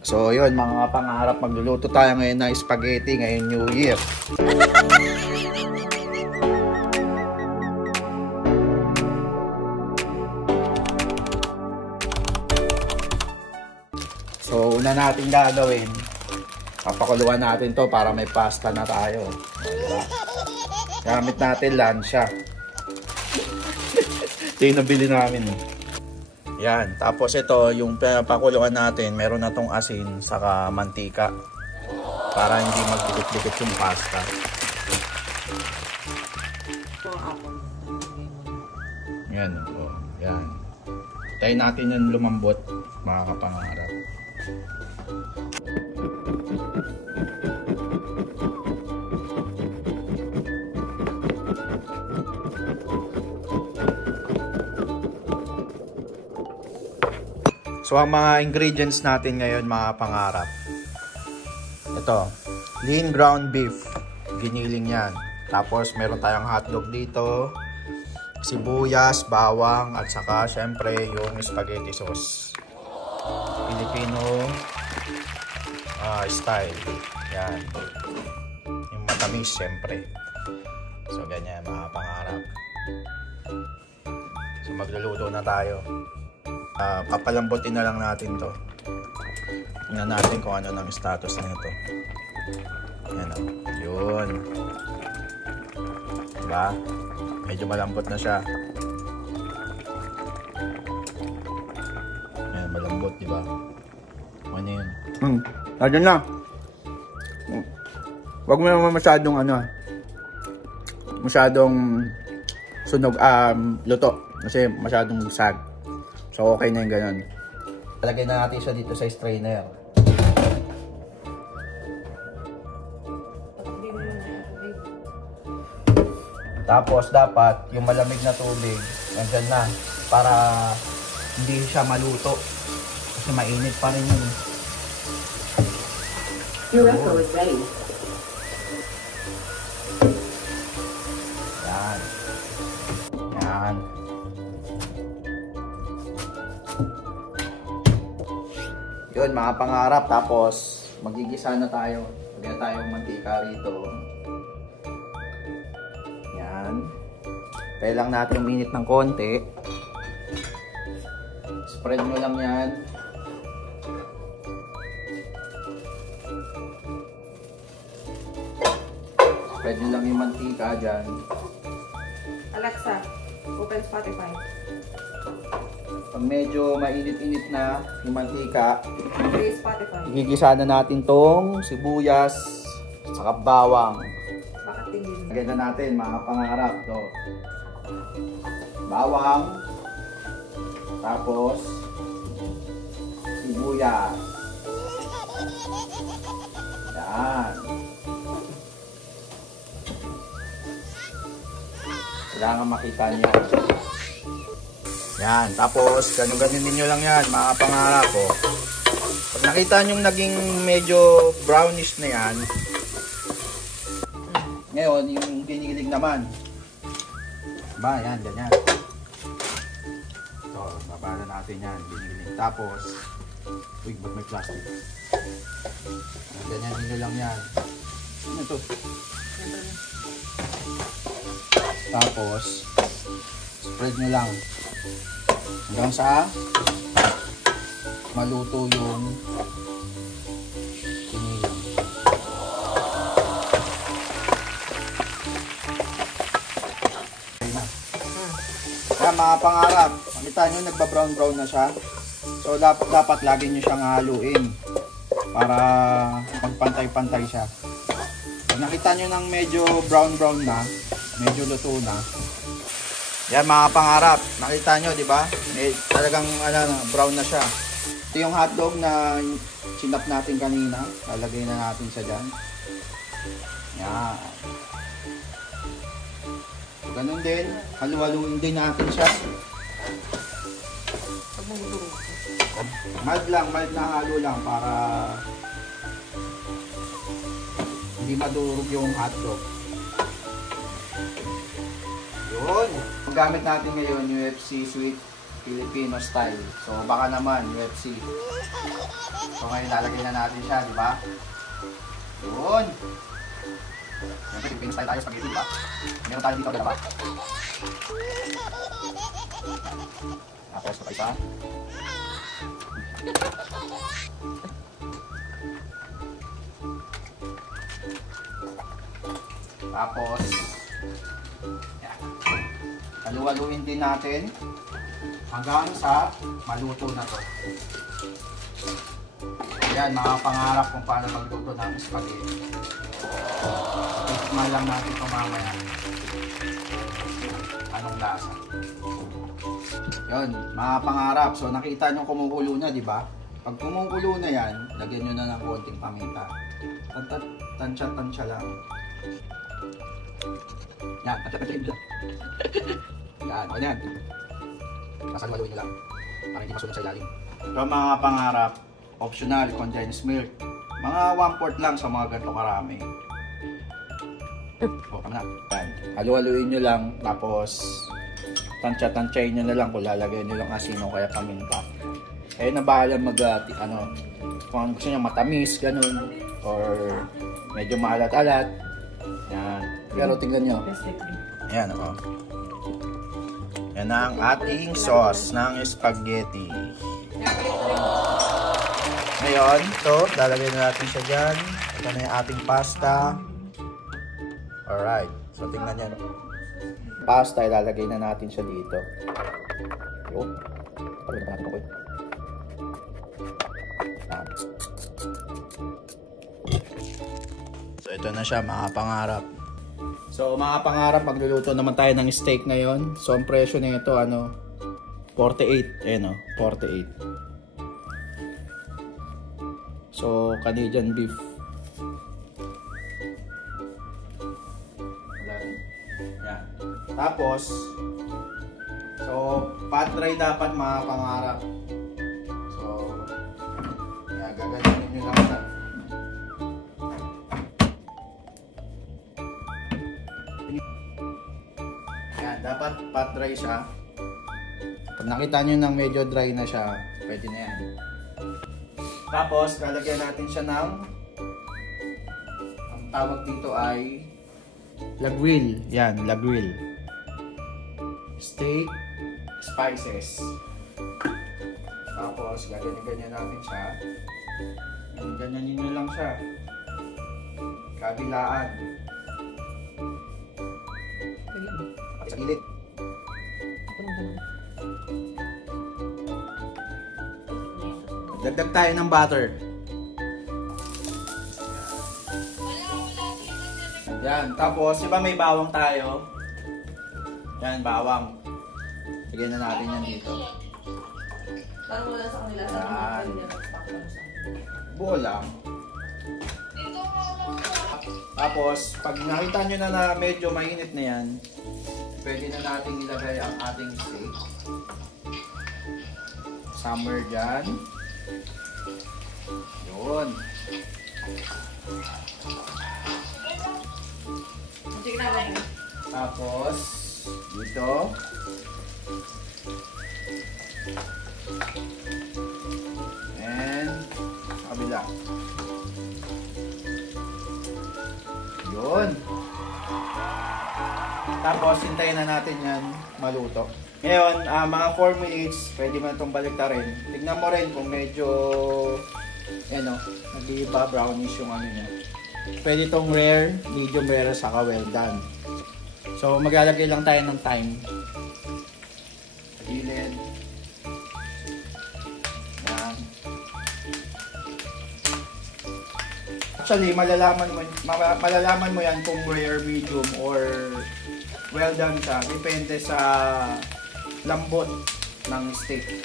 So yun mga pangarap, magluluto tayo ngayon ng spaghetti ngayong New Year. So una natin gagawin, papakuluan natin to para may pasta na tayo. Diba? Gamit natin lansya. Ito yung nabili namin. Yan. Tapos ito, yung pakuluan natin, meron na tong asin saka mantika. Para hindi magdikit-dikit yung pasta. Yan. Oh, yan. Tayo natin yung lumambot, mga kapangarap. So ang mga ingredients natin ngayon mga pangarap. Ito, lean ground beef. Giniling yan. Tapos meron tayong hotdog dito. Sibuyas, bawang, at saka syempre yung spaghetti sauce. Filipino style. Yan. Yung matamis syempre. So ganyan mga pangarap. So magluluto na tayo. Papalambutin na lang natin to. Tingnan natin kung ano ng status na ito. Yan o. Yun. Diba? Medyo malambot na siya. Yan, malambot, diba? Ano yun? Nandiyan na. Huwag mo naman masyadong masyadong sunog, luto. Kasi masyadong sag. So, okay na yung ganun. Lagay na natin siya dito sa strainer. Tapos, dapat yung malamig na tubig, nandyan na. Para hindi siya maluto. Kasi mainit pa rin yun. Your record is ready. Yan. Yan. Yun mga pangarap, tapos magigisa na tayo. Lagyan tayong mantika rito. Yan. Kaya lang natin uminit ng konti. Spread nyo lang yan. Spread nyo lang yung mantika dyan. Alexa, open Spotify. Pag medyo mainit-init na yung mantika, igigisa na natin tong sibuyas at saka bawang. Lagyan na natin mga pangarap. So, bawang, tapos sibuyas. Yan. Kailangan makita niyo. Yan, tapos ganun-ganun ninyo lang yan, mga pangarap ko. Pag nakita nyo naging medyo brownish na yan, ngayon, yung ginigilig naman. Ba, yan, ganyan. So, babala natin yan, ginigilig. Tapos, uy, ba't may plastic? Ganyan ninyo lang yan. Ano ito? Tapos, spread nyo lang. Hanggang sa maluto yung kiniling. Kaya mga pangarap, makita nyo nagba-brown-brown na siya. So dapat lagi nyo siyang haluin para magpantay-pantay siya. Pag nakita nyo ng medyo brown-brown na, medyo luto na, yan mga pangarap, nakita nyo, di ba? Talagang brown na siya. Ito yung hotdog na sinap natin kanina. Lalagay na natin siya dyan. Yan. So, ganun din. Halu-haluin din natin siya. Mild na halo lang para hindi madurog yung hotdog. Yun. Ang gamit natin ngayon, UFC Sweet Filipino style. So baka naman UFC. So ngayon lalagay na natin siya, di ba? Yun. Siyempre, Filipino style tayo, spaghetti pa. Meron tayo dito, dalawa. Tapos, ito isa. Tapos, yan. Halu-haluin din natin hanggang sa maluto na to. Yan, mga pangarap kung paano magluto ng spaghetti. Tikman lang natin ito mamaya. Anong lasa? Yun, mga pangarap. So, nakita nyo kumukulo na, di ba? Pag kumukulo na yan, lagyan nyo na ng konting paminta. Tansya-tansya lang. Yan, tansya-tansya lang. Yan, o yan. Kasaluhaluin nyo lang. Para hindi masunog sa ilalim. So, mga pangarap, optional, condensed milk. Mga 1/4 lang sa mga ganito karami. O, kami na. Yan. Halu-haluin nyo lang, tapos tansya-tansyain nyo na lang kung lalagyan nyo lang asin o kaya paminta. Eh, na bahala kung gusto nyo matamis, ganun, or medyo maalat-alat. Yan. Pero tingnan nyo. Yan, o. Yan ang ating sauce ng spaghetti. Ngayon, ito, lalagyan na natin siya dyan. Ito na yung ating pasta. Alright. So, tingnan nyo. Pasta, ilalagay na natin siya dito. Yun. Palagyan na natin ito. So, ito na siya, mga pangarap. So, mga pangarap, magluluto naman tayo ng steak ngayon. So, ang presyo na ito, 48. Ayan, 48. So, Canadian beef. Yan. Tapos, so, pat dry dapat, mga pangarap. So, yan, gaganin nyo lang siya. Yan, dapat pat dry siya. Pag nakita nyo nang medyo dry na siya, pwede na yan. Tapos, lalagyan natin siya ng, ang tawag dito ay laguil. Yan, laguil. Steak, spices. Tapos, ganyan natin siya. Ganyanin nyo lang siya. Kabilaan. At sa gilid. Dagdag tayo ng butter. Yan. Tapos, iba may bawang tayo. Yan, bawang. Lagyan na natin yan dito. Parang wala sa kanila. Yan. Buo lang. Tapos, pag nakita nyo na medyo mainit na yan, pwede na natin ilagay ang ating steak. Somewhere dyan. Yun. Tapos, dito. And, kabila. Yun. Tapos, hintayin na natin yan maluto. Ngayon, mga 4 minutes, pwede mo itong baliktarin. Tignan mo rin kung medyo, nag-iiba, brownish yung niya. Pwede itong rare, medium rare, saka well done. So, maglalagay lang tayo ng time. Gilid. Yan. Actually, malalaman mo yan kung rare, medium, or well done siya. Depende sa lambot ng steak.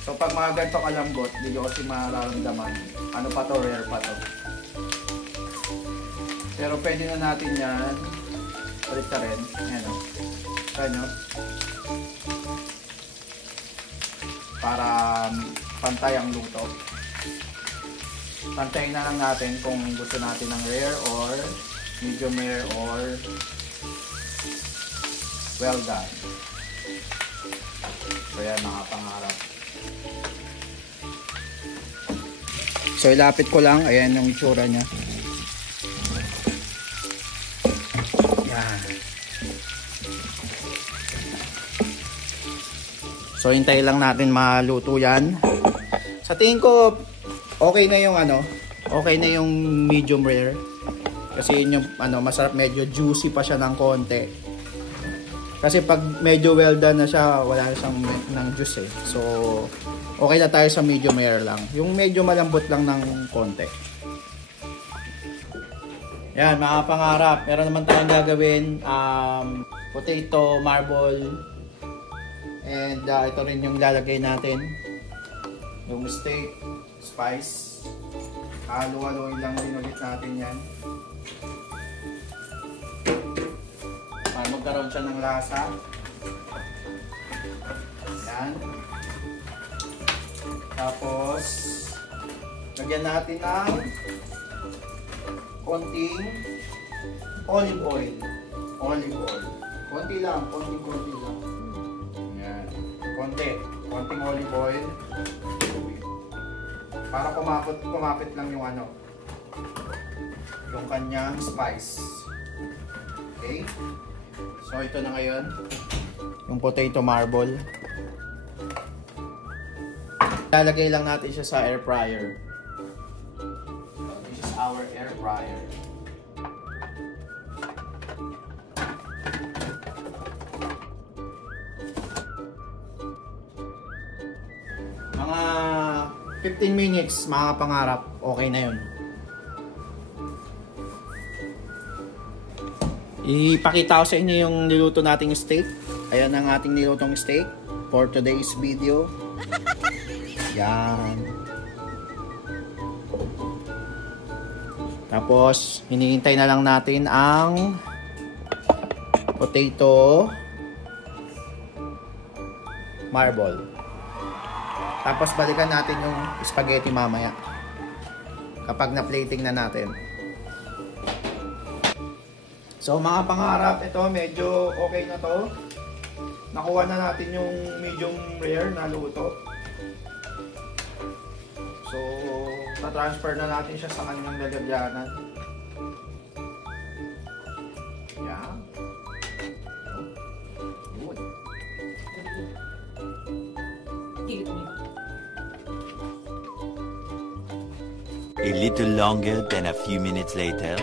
So pag mga ganito kalambot, hindi ko kasi mararamdaman ano pa to, rare pa to. Pero pwede na natin yan ulit na rin. Ayan o. Ayan o. Para pantay ang luto. Pantayin na lang natin kung gusto natin ng rare or medium rare or well done. So yan mga pangarap. So ilapit ko lang, ayan yung itsura niya. Yan. So hintayin lang natin maluto yan. Sa tingin ko okay na yung okay na yung medium rare. Kasi yun yung masarap, medyo juicy pa siya ng konti. Kasi pag medyo well done na siya, wala na siyang ng juice eh. So okay na tayo sa medium rare lang. Yung medyo malambot lang ng konti. Yan mga pangarap, meron naman tayong gagawin potato marble. And ito rin yung lalagay natin. Yung steak, spice. Halo-haloin lang din ulit natin yan. Para magkaroon siya ng lasa. Yan. Tapos, lagyan natin ng konting olive oil. Olive oil. Konti lang, konting-konti lang. Yan. Konting olive oil. Para kumapit lang yung yung kanyang spice. Okay? So ito na ngayon yung potato marble. Lalagay lang natin siya sa air fryer. So, this is our air fryer. Mga 15 minutes mga pangarap, okay na yun. Ipakita ko sa inyo yung niluto nating steak. Ayan ang ating nilutong steak for today's video. Yan. Tapos hinihintay na lang natin ang potato marble. Tapos balikan natin yung spaghetti mamaya. Kapag na-plating na natin. So mga pangarap, ito medyo okay na to. Nakuha na natin yung medium rare na luto. So, na-transfer na natin siya sa kanyang lalagyanan. Yan. Good. A little longer than a few minutes later.